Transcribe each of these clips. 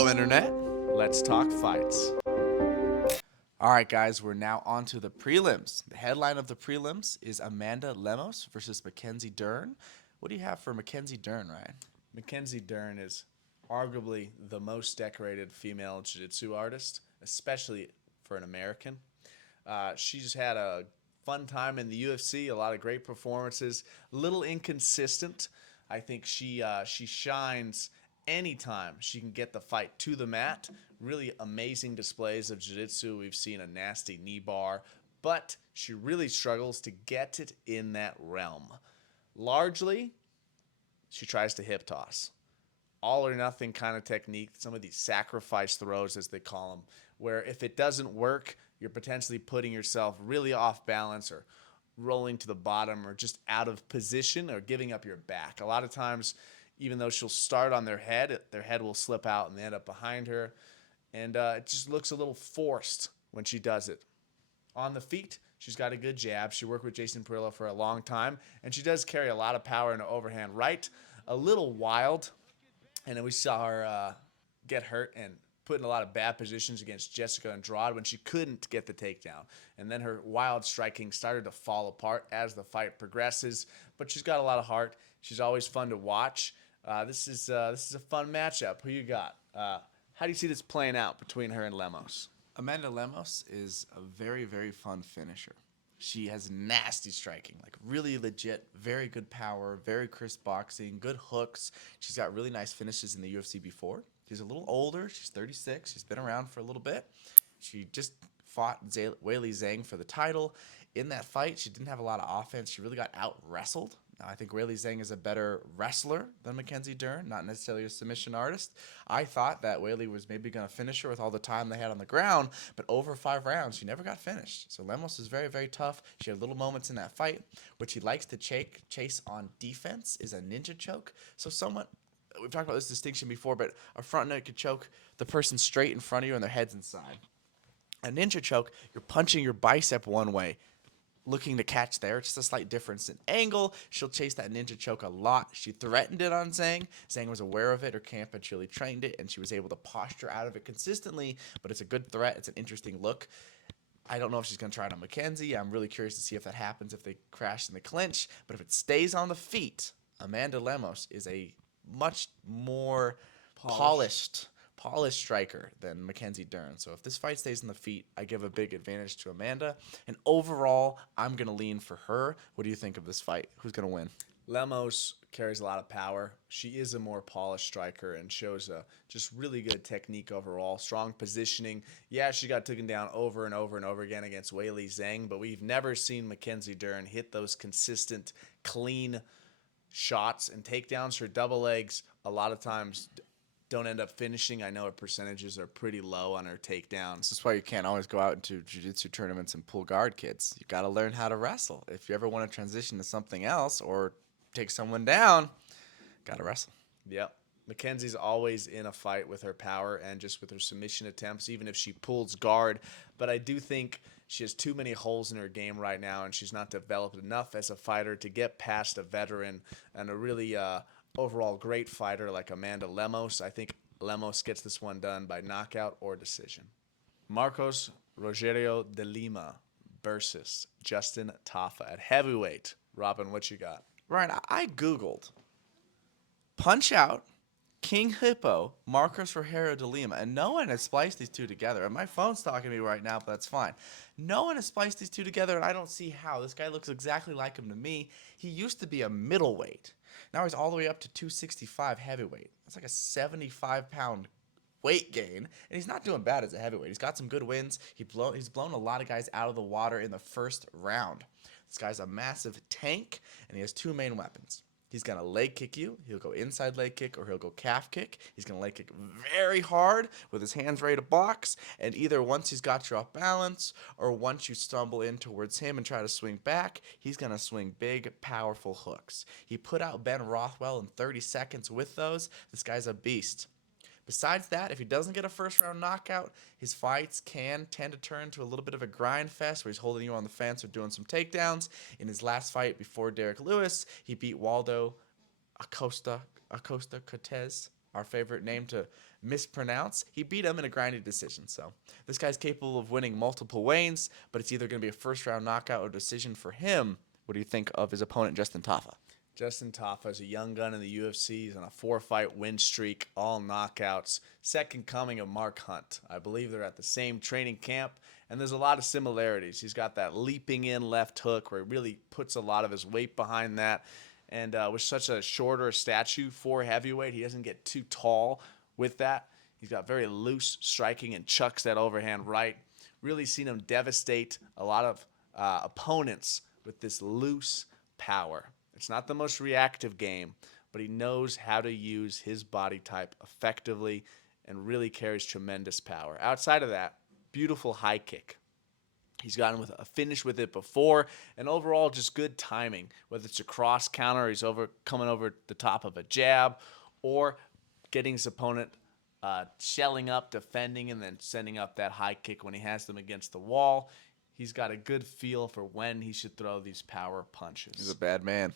Hello, Internet. Let's talk fights. All right, guys, we're now on to the prelims. The headline of the prelims is Amanda Lemos versus Mackenzie Dern. What do you have for Mackenzie Dern, Ryan? Mackenzie Dern is arguably the most decorated female jiu-jitsu artist, especially for an American. She's had a fun time in the UFC, a lot of great performances, a little inconsistent. I think she shines anytime she can get the fight to the mat. Really amazing displays of jiu-jitsu. We've seen a nasty knee bar, but she really struggles to get it in that realm. Largely, she tries to hip toss. All or nothing kind of technique, some of these sacrifice throws, as they call them, where if it doesn't work, you're potentially putting yourself really off balance or rolling to the bottom or just out of position or giving up your back. A lot of times, even though she'll start on their head will slip out and they end up behind her. And it just looks a little forced when she does it. On the feet, she's got a good jab. She worked with Jason Perillo for a long time, and she does carry a lot of power in an overhand right. A little wild, and then we saw her get hurt and put in a lot of bad positions against Jessica Andrade when she couldn't get the takedown. And then her wild striking started to fall apart as the fight progresses. But she's got a lot of heart. She's always fun to watch. This is a fun matchup. Who you got? How do you see this playing out between her and Lemos? Amanda Lemos is a very, very fun finisher. She has nasty striking, like really legit, very good power, very crisp boxing, good hooks. She's got really nice finishes in the UFC before. She's a little older. She's 36. She's been around for a little bit. She just fought Weili Zhang for the title. In that fight, she didn't have a lot of offense. She really got out-wrestled. Now, I think Weili Zhang is a better wrestler than Mackenzie Dern, not necessarily a submission artist. I thought that Weili was maybe going to finish her with all the time they had on the ground, but over 5 rounds, she never got finished. So Lemos is very, very tough. She had little moments in that fight. What she likes to chase on defense is a ninja choke. So we've talked about this distinction before, but a front neck could choke the person straight in front of you and their head's inside. A ninja choke, you're punching your bicep one way, looking to catch there. Just a slight difference in angle. She'll chase that ninja choke a lot. She threatened it on Zhang. Zhang was aware of it. Her camp had really trained it, and she was able to posture out of it consistently. But it's a good threat. It's an interesting look. I don't know if she's going to try it on Mackenzie. I'm really curious to see if that happens, if they crash in the clinch. But if it stays on the feet, Amanda Lemos is a much more polished striker than Mackenzie Dern. So if this fight stays on the feet, I give a big advantage to Amanda. And overall, I'm going to lean for her. What do you think of this fight? Who's going to win? Lemos carries a lot of power. She is a more polished striker and shows a just really good technique overall. Strong positioning. Yeah, she got taken down over and over and over again against Weili Zhang, but we've never seen Mackenzie Dern hit those consistent, clean shots and takedowns. Her double legs a lot of times don't end up finishing. I know her percentages are pretty low on her takedowns. That's why you can't always go out into jiu-jitsu tournaments and pull guard, kids. You got to learn how to wrestle. If you ever want to transition to something else or take someone down, got to wrestle. Yep. Mackenzie's always in a fight with her power and just with her submission attempts, even if she pulls guard. But I do think she has too many holes in her game right now, and she's not developed enough as a fighter to get past a veteran and a really overall great fighter like Amanda Lemos. I think Lemos gets this one done by knockout or decision. Marcos Rogerio de Lima versus Justin Tafa at heavyweight. Robin, what you got? Ryan, I Googled Punch Out, King Hippo, Marcos Rogerio de Lima, and no one has spliced these two together. And my phone's talking to me right now, but that's fine. No one has spliced these two together, and I don't see how. This guy looks exactly like him to me. He used to be a middleweight. Now he's all the way up to 265 heavyweight. That's like a 75-pound weight gain, and he's not doing bad as a heavyweight. He's got some good wins. He's blown a lot of guys out of the water in the first round. This guy's a massive tank, and he has 2 main weapons. He's going to leg kick you. He'll go inside leg kick or he'll go calf kick. He's going to leg kick very hard with his hands ready to box. And either once he's got you off balance or once you stumble in towards him and try to swing back, he's going to swing big, powerful hooks. He put out Ben Rothwell in 30 seconds with those. This guy's a beast. Besides that, if he doesn't get a first-round knockout, his fights can tend to turn to a little bit of a grind fest where he's holding you on the fence or doing some takedowns. In his last fight before Derek Lewis, he beat Waldo Acosta Cortez. our favorite name to mispronounce. He beat him in a grinding decision. So this guy's capable of winning multiple ways, but it's either going to be a first round knockout or decision for him. What do you think of his opponent, Justin Tafa? Justin Tafa is a young gun in the UFC. He's on a 4-fight win streak, all knockouts. Second coming of Mark Hunt. I believe they're at the same training camp, and there's a lot of similarities. He's got that leaping in left hook where he really puts a lot of his weight behind that. And with such a shorter statue for heavyweight, he doesn't get too tall with that. He's got very loose striking and chucks that overhand right. Really seen him devastate a lot of opponents with this loose power. It's not the most reactive game, but he knows how to use his body type effectively and really carries tremendous power. Outside of that, beautiful high kick. He's gotten with a finish with it before, and overall just good timing. Whether it's a cross counter, or he's coming over the top of a jab, or getting his opponent shelling up, defending, and then sending up that high kick when he has them against the wall. He's got a good feel for when he should throw these power punches. He's a bad man.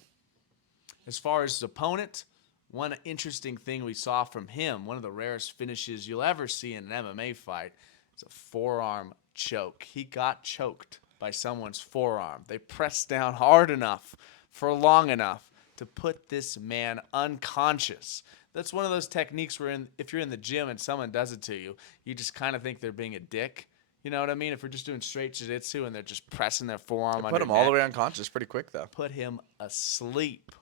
As far as his opponent, one interesting thing we saw from him, one of the rarest finishes you'll ever see in an MMA fight, is a forearm choke. He got choked by someone's forearm. They pressed down hard enough for long enough to put this man unconscious. That's one of those techniques where if you're in the gym and someone does it to you, you just kind of think they're being a dick. You know what I mean? If we're just doing straight jiu-jitsu and they're just pressing their forearm Put him all the way unconscious pretty quick, though. Put him asleep.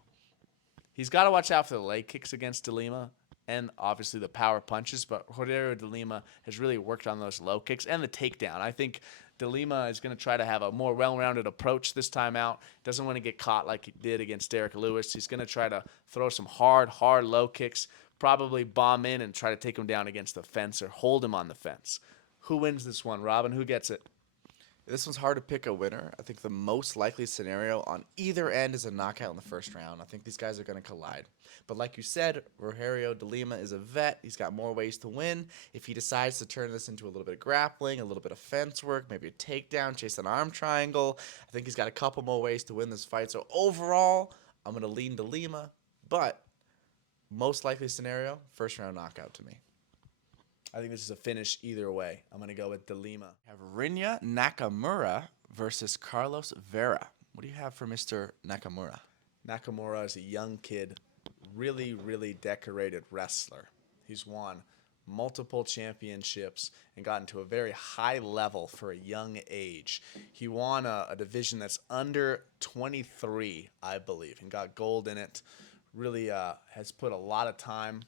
He's got to watch out for the leg kicks against De Lima and obviously the power punches, but Rogerio De Lima has really worked on those low kicks and the takedown. I think De Lima is going to try to have a more well-rounded approach this time out. Doesn't want to get caught like he did against Derek Lewis. He's going to try to throw some hard low kicks, probably bomb in and try to take him down against the fence or hold him on the fence. Who wins this one, Robin? Who gets it? This one's hard to pick a winner. I think the most likely scenario on either end is a knockout in the first round. I think these guys are going to collide. But like you said, Rogerio De Lima is a vet. He's got more ways to win. If he decides to turn this into a little bit of grappling, a little bit of fence work, maybe a takedown, chase an arm triangle, I think he's got a couple more ways to win this fight. So overall, I'm going to lean De Lima. But most likely scenario, first round knockout to me. I think this is a finish either way. I'm going to go with De Lima. We have Rinya Nakamura versus Carlos Vera. What do you have for Mr. Nakamura? Nakamura is a young kid, really decorated wrestler. He's won multiple championships and gotten to a very high level for a young age. He won a division that's under 23, I believe, and got gold in it. Really has put a lot of time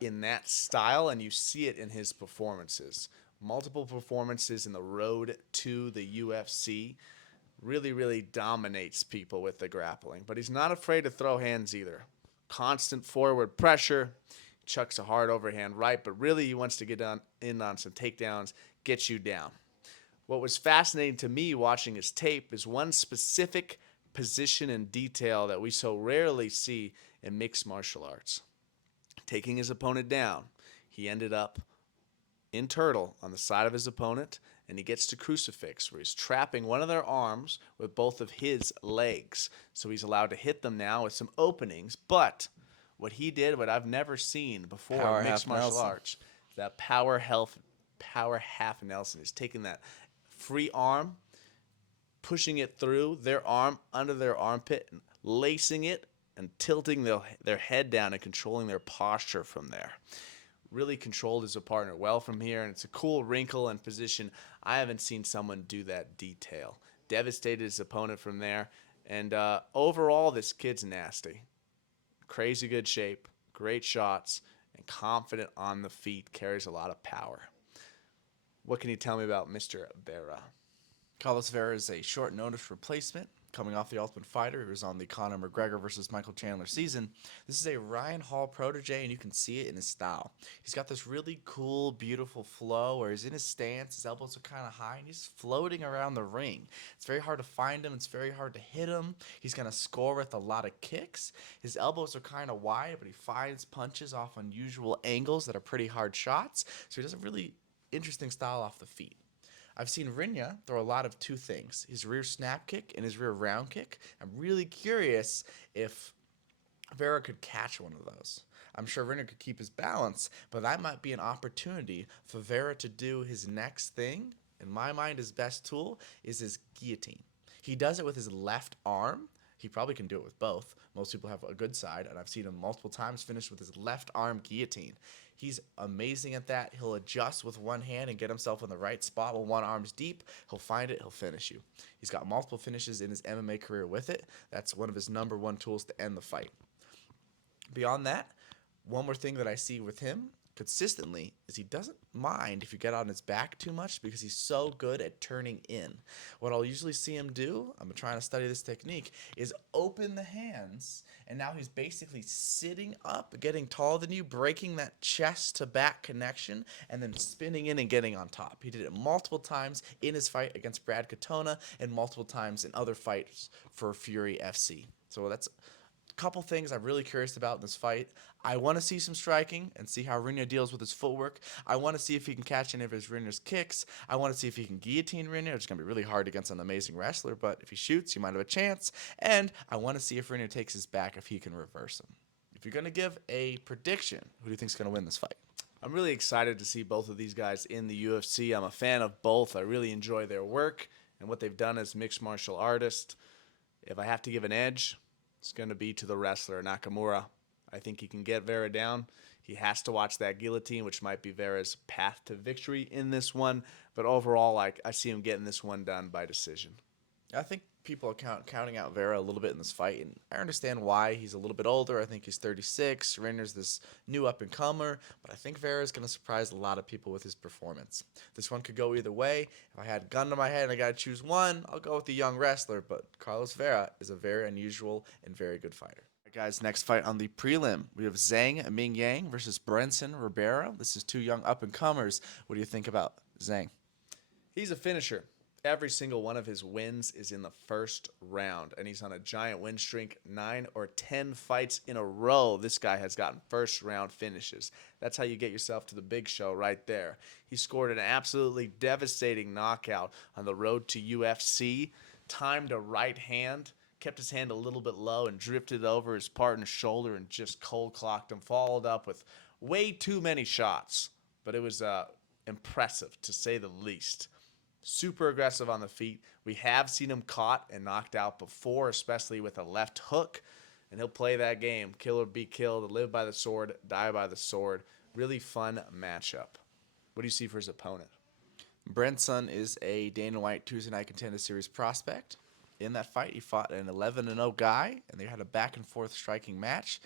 in that style, and you see it in his performances. Multiple performances in the road to the UFC. Really dominates people with the grappling. But he's not afraid to throw hands either. Constant forward pressure. Chucks a hard overhand right, but really he wants to get in on some takedowns, get you down. What was fascinating to me watching his tape is one specific position and detail that we so rarely see in mixed martial arts. Taking his opponent down, he ended up in turtle on the side of his opponent, and he gets to crucifix, where he's trapping one of their arms with both of his legs. So he's allowed to hit them now with some openings. But what he did, what I've never seen before in mixed martial arts, that power half Nelson is taking that free arm, pushing it through their arm under their armpit, and lacing it and tilting their head down and controlling their posture from there. Really controlled his partner well from here, and it's a cool wrinkle and position. I haven't seen someone do that detail. Devastated his opponent from there, and overall, this kid's nasty. Crazy good shape, great shots, and confident on the feet, carries a lot of power. What can you tell me about Mr. Vera? Carlos Vera is a short notice replacement coming off the Ultimate Fighter. He was on the Conor McGregor versus Michael Chandler season. This is a Ryan Hall protege, and you can see it in his style. He's got this really cool, beautiful flow where he's in his stance, his elbows are kind of high, and he's floating around the ring. It's very hard to find him. It's very hard to hit him. He's going to score with a lot of kicks. His elbows are kind of wide, but he finds punches off unusual angles that are pretty hard shots. So he does a really interesting style off the feet. I've seen Rinya throw a lot of two things, his rear snap kick and his rear round kick. I'm really curious if Vera could catch one of those. I'm sure Renner could keep his balance, but that might be an opportunity for Vera to do his next thing. In my mind, his best tool is his guillotine. He does it with his left arm. He probably can do it with both. Most people have a good side, and I've seen him multiple times finish with his left arm guillotine. He's amazing at that. He'll adjust with one hand and get himself in the right spot while one arm's deep. He'll find it, he'll finish you. He's got multiple finishes in his MMA career with it. That's one of his number one tools to end the fight. Beyond that, one more thing that I see with him consistently is he doesn't mind if you get on his back too much because he's so good at turning in. What I'll usually see him do, I'm trying to study this technique, is open the hands, and now he's basically sitting up, getting taller than you, breaking that chest to back connection, and then spinning in and getting on top. He did it multiple times in his fight against Brad Katona and multiple times in other fights for Fury FC. So that's couple things I'm really curious about in this fight. I want to see some striking and see how Renier deals with his footwork. I want to see if he can catch any of his Renier's kicks. I want to see if he can guillotine Renier, which is going to be really hard against an amazing wrestler, but if he shoots, he might have a chance. And I want to see if Renier takes his back, if he can reverse him. If you're going to give a prediction, who do you think is going to win this fight? I'm really excited to see both of these guys in the UFC. I'm a fan of both. I really enjoy their work and what they've done as mixed martial artists. If I have to give an edge, it's going to be to the wrestler, Nakamura. I think he can get Vera down. He has to watch that guillotine, which might be Vera's path to victory in this one. But overall, I see him getting this one done by decision. I think people are counting out Vera a little bit in this fight, and I understand why. He's a little bit older. I think he's 36. Reiner's this new up-and-comer, but I think Vera's going to surprise a lot of people with his performance. This one could go either way. If I had a gun to my head and I got to choose one, I'll go with the young wrestler, but Carlos Vera is a very unusual and very good fighter. All right, guys, next fight on the prelim, we have Zhang Mingyang versus Brenson Ribeiro. This is two young up-and-comers. What do you think about Zhang? He's a finisher. Every single one of his wins is in the first round, and he's on a giant win streak. 9 or 10 fights in a row, this guy has gotten first-round finishes. That's how you get yourself to the big show right there. He scored an absolutely devastating knockout on the road to UFC, timed a right hand, kept his hand a little bit low and drifted over his partner's shoulder and just cold-clocked him, followed up with way too many shots. But it was impressive, to say the least. Super aggressive on the feet. We have seen him caught and knocked out before, especially with a left hook. And he'll play that game. Kill or be killed. Live by the sword. Die by the sword. Really fun matchup. What do you see for his opponent? Brenson is a Dana White Tuesday Night Contender Series prospect. In that fight, he fought an 11-0 guy, and they had a back-and-forth striking match.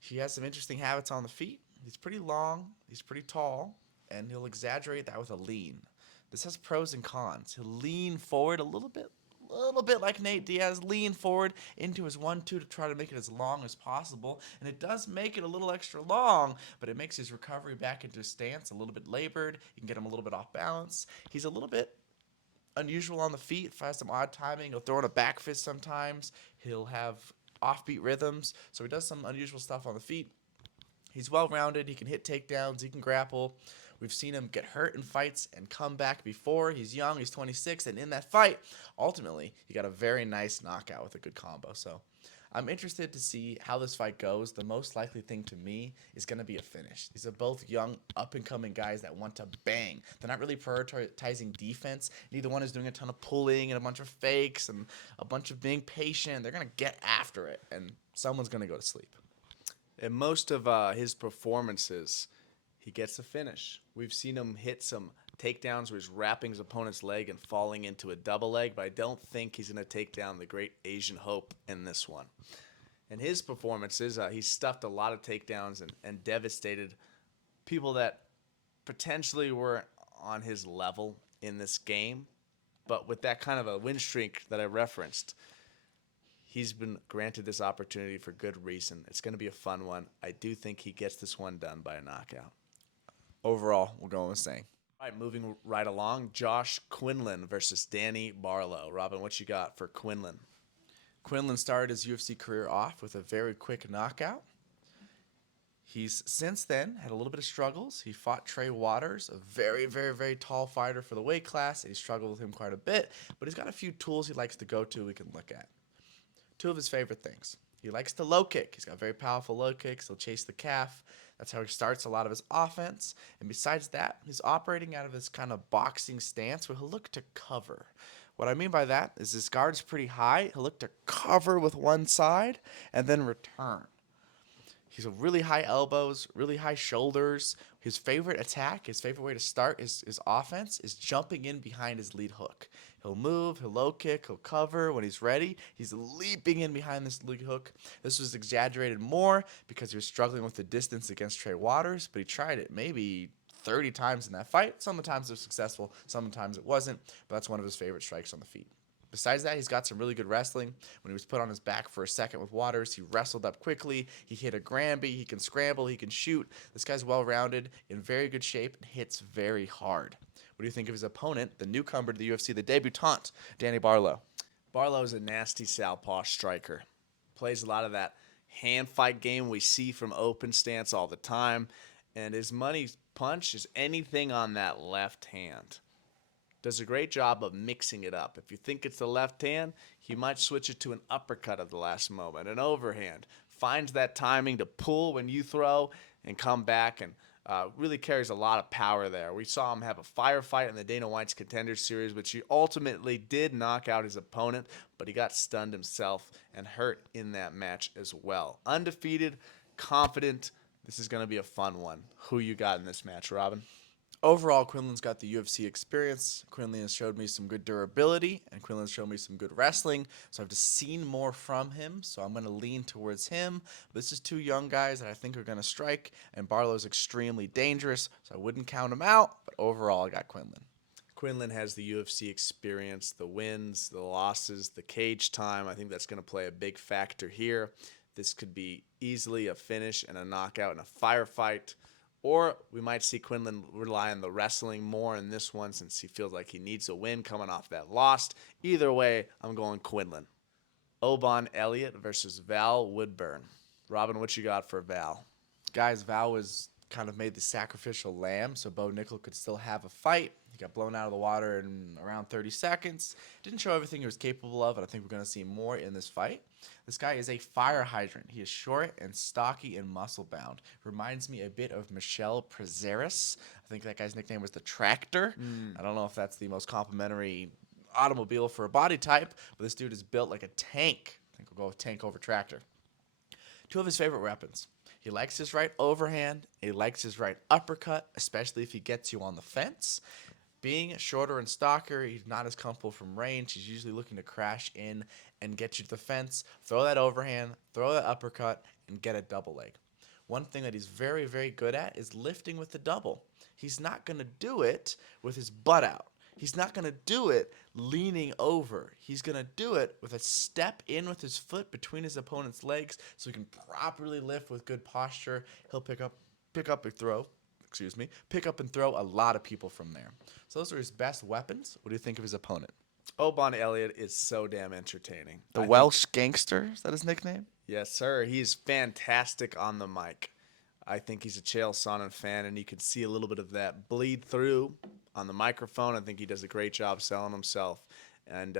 He has some interesting habits on the feet. He's pretty long. He's pretty tall. And he'll exaggerate that with a lean. This has pros and cons. He'll lean forward a little bit like Nate Diaz, lean forward into his 1-2 to try to make it as long as possible. And it does make it a little extra long, but it makes his recovery back into his stance a little bit labored. You can get him a little bit off balance. He's a little bit unusual on the feet. If he has some odd timing, he'll throw in a back fist sometimes. He'll have offbeat rhythms. So he does some unusual stuff on the feet. He's well-rounded. He can hit takedowns. He can grapple. We've seen him get hurt in fights and come back before. He's young. He's 26. And in that fight, ultimately, he got a very nice knockout with a good combo. So I'm interested to see how this fight goes. The most likely thing to me is going to be a finish. These are both young, up-and-coming guys that want to bang. They're not really prioritizing defense. Neither one is doing a ton of pulling and a bunch of fakes and a bunch of being patient. They're going to get after it, and someone's going to go to sleep. In most of his performances, he gets a finish. We've seen him hit some takedowns where he's wrapping his opponent's leg and falling into a double leg, but I don't think he's going to take down the great Asian Hope in this one. In his performances, he stuffed a lot of takedowns and devastated people that potentially weren't on his level in this game. But with that kind of a win streak that I referenced, he's been granted this opportunity for good reason. It's going to be a fun one. I do think he gets this one done by a knockout. Overall, we're going with Zhang. All right, moving right along, Josh Quinlan versus Danny Barlow. Robin, what you got for Quinlan? Quinlan started his UFC career off with a very quick knockout. He's since then had a little bit of struggles. He fought Trey Waters, a very, very, very tall fighter for the weight class. He struggled with him quite a bit, but he's got a few tools he likes to go to we can look at. Two of his favorite things. He likes to low kick. He's got very powerful low kicks. He'll chase the calf. That's how he starts a lot of his offense. And besides that, he's operating out of his kind of boxing stance where he'll look to cover. What I mean by that is his guard's pretty high. He'll look to cover with one side and then return. He's a really high elbows, really high shoulders. His favorite attack, his favorite way to start his offense is jumping in behind his lead hook. He'll move, he'll low kick, he'll cover. When he's ready, he's leaping in behind this lead hook. This was exaggerated more because he was struggling with the distance against Trey Waters, but he tried it maybe 30 times in that fight. Sometimes it was successful, sometimes it wasn't, but that's one of his favorite strikes on the feet. Besides that, he's got some really good wrestling. When he was put on his back for a second with Waters, he wrestled up quickly. He hit a Granby. He can scramble. He can shoot. This guy's well-rounded, in very good shape, and hits very hard. What do you think of his opponent, the newcomer to the UFC, the debutant, Danny Barlow? Barlow's a nasty southpaw striker. Plays a lot of that hand fight game we see from open stance all the time. And his money punch is anything on that left hand. Does a great job of mixing it up. If you think it's the left hand, he might switch it to an uppercut at the last moment, an overhand. Finds that timing to pull when you throw and come back, and really carries a lot of power there. We saw him have a firefight in the Dana White's Contender Series, which he ultimately did knock out his opponent, but he got stunned himself and hurt in that match as well. Undefeated, confident. This is going to be a fun one. Who you got in this match, Robin? Overall, Quinlan's got the UFC experience. Quinlan has showed me some good durability, and Quinlan's showed me some good wrestling. So I've just seen more from him, so I'm going to lean towards him. But this is two young guys that I think are going to strike, and Barlow's extremely dangerous, so I wouldn't count him out. But overall, I got Quinlan. Quinlan has the UFC experience, the wins, the losses, the cage time. I think that's going to play a big factor here. This could be easily a finish and a knockout and a firefight. Or we might see Quinlan rely on the wrestling more in this one since he feels like he needs a win coming off that loss. Either way, I'm going Quinlan. Oban Elliott versus Val Woodburn. Robin, what you got for Val? Guys, Val was kind of made the sacrificial lamb so Bo Nickel could still have a fight. He got blown out of the water in around 30 seconds. Didn't show everything he was capable of, and I think we're going to see more in this fight. This guy is a fire hydrant. He is short and stocky and muscle-bound. Reminds me a bit of Michel Prazeres. I think that guy's nickname was the Tractor. I don't know if that's the most complimentary automobile for a body type, but this dude is built like a tank. I think we'll go with tank over tractor. Two of his favorite weapons. He likes his right overhand. He likes his right uppercut, especially if he gets you on the fence. Being shorter and stocker, he's not as comfortable from range. He's usually looking to crash in and get you to the fence, throw that overhand, throw that uppercut, and get a double leg. One thing that he's very, very good at is lifting with the double. He's not going to do it with his butt out. He's not going to do it leaning over. He's going to do it with a step in with his foot between his opponent's legs so he can properly lift with good posture. He'll pick up and throw a lot of people from there. So those are his best weapons. What do you think of his opponent? Oban Elliott is so damn entertaining. The Welsh Gangster, is that his nickname? Yes, sir. He's fantastic on the mic. I think he's a Chael Sonnen fan, and you can see a little bit of that bleed through on the microphone. I think he does a great job selling himself, and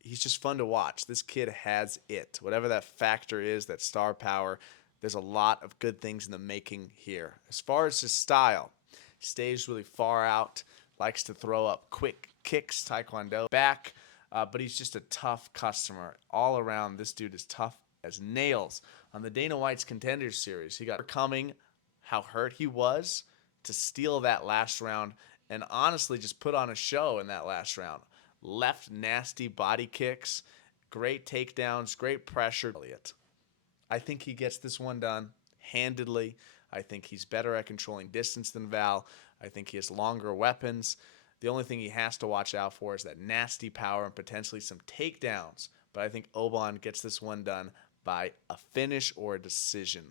he's just fun to watch. This kid has it. Whatever that factor is, that star power, there's a lot of good things in the making here. As far as his style, he stays really far out, likes to throw up quick kicks, taekwondo back, but he's just a tough customer. All around, this dude is tough as nails. On the Dana White's Contenders Series, he got coming how hurt he was to steal that last round and honestly just put on a show in that last round. Left nasty body kicks, great takedowns, great pressure. Elliott. I think he gets this one done handedly. I think he's better at controlling distance than Val. I think he has longer weapons. The only thing he has to watch out for is that nasty power and potentially some takedowns. But I think Oban gets this one done by a finish or a decision.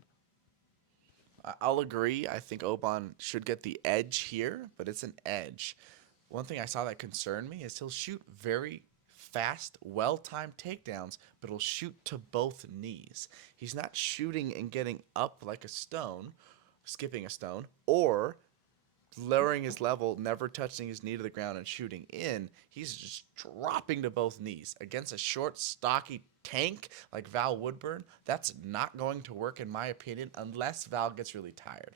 I'll agree. I think Oban should get the edge here, but it's an edge. One thing I saw that concerned me is he'll shoot very fast, well-timed takedowns, but he'll shoot to both knees. He's not shooting and getting up like a stone, skipping a stone, or lowering his level, never touching his knee to the ground and shooting in. He's just dropping to both knees against a short, stocky tank like Val Woodburn. That's not going to work, in my opinion, unless Val gets really tired.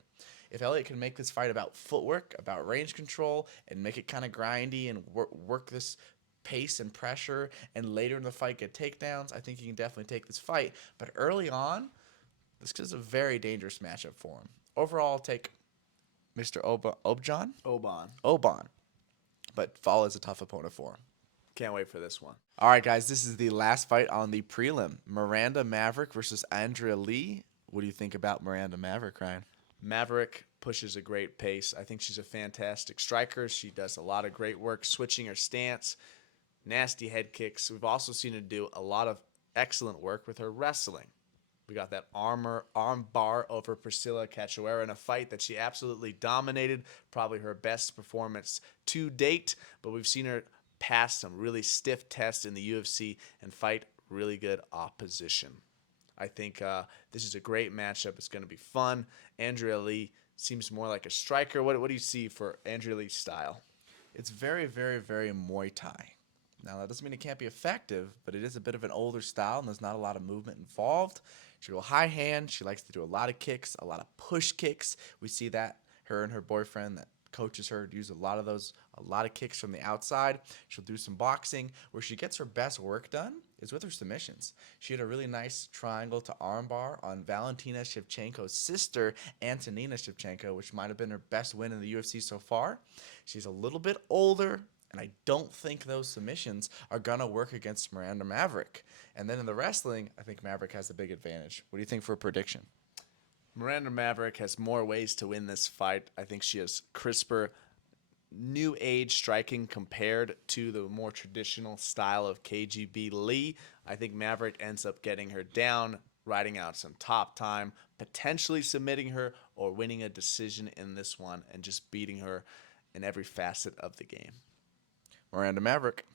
If Elliott can make this fight about footwork, about range control, and make it kind of grindy and work this pace and pressure, and later in the fight get takedowns, I think he can definitely take this fight. But early on, this is a very dangerous matchup for him. Overall, I'll take Mr. Objan? Oban. Oban. But Fall is a tough opponent for him. Can't wait for this one. All right, guys, this is the last fight on the prelim. Miranda Maverick versus Andrea Lee. What do you think about Miranda Maverick, Ryan? Maverick pushes a great pace. I think she's a fantastic striker. She does a lot of great work switching her stance, nasty head kicks. We've also seen her do a lot of excellent work with her wrestling. We got that arm bar over Priscilla Cachoeira in a fight that she absolutely dominated, probably her best performance to date, but we've seen her pass some really stiff tests in the UFC and fight really good opposition. I think this is a great matchup. It's going to be fun. Andrea Lee seems more like a striker. What do you see for Andrea Lee's style? It's very, very, very Muay Thai. Now, that doesn't mean it can't be effective, but it is a bit of an older style, and there's not a lot of movement involved. She will high hand. She likes to do a lot of kicks, a lot of push kicks. We see that her and her boyfriend that coaches her use a lot of those, a lot of kicks from the outside. She'll do some boxing. Where she gets her best work done is with her submissions. She had a really nice triangle to armbar on Valentina Shevchenko's sister, Antonina Shevchenko, which might have been her best win in the UFC so far. She's a little bit older, and I don't think those submissions are going to work against Miranda Maverick. And then in the wrestling, I think Maverick has a big advantage. What do you think for a prediction? Miranda Maverick has more ways to win this fight. I think she has crisper, new age striking compared to the more traditional style of KGB Lee. I think Maverick ends up getting her down, riding out some top time, potentially submitting her or winning a decision in this one and just beating her in every facet of the game. Miranda Maverick.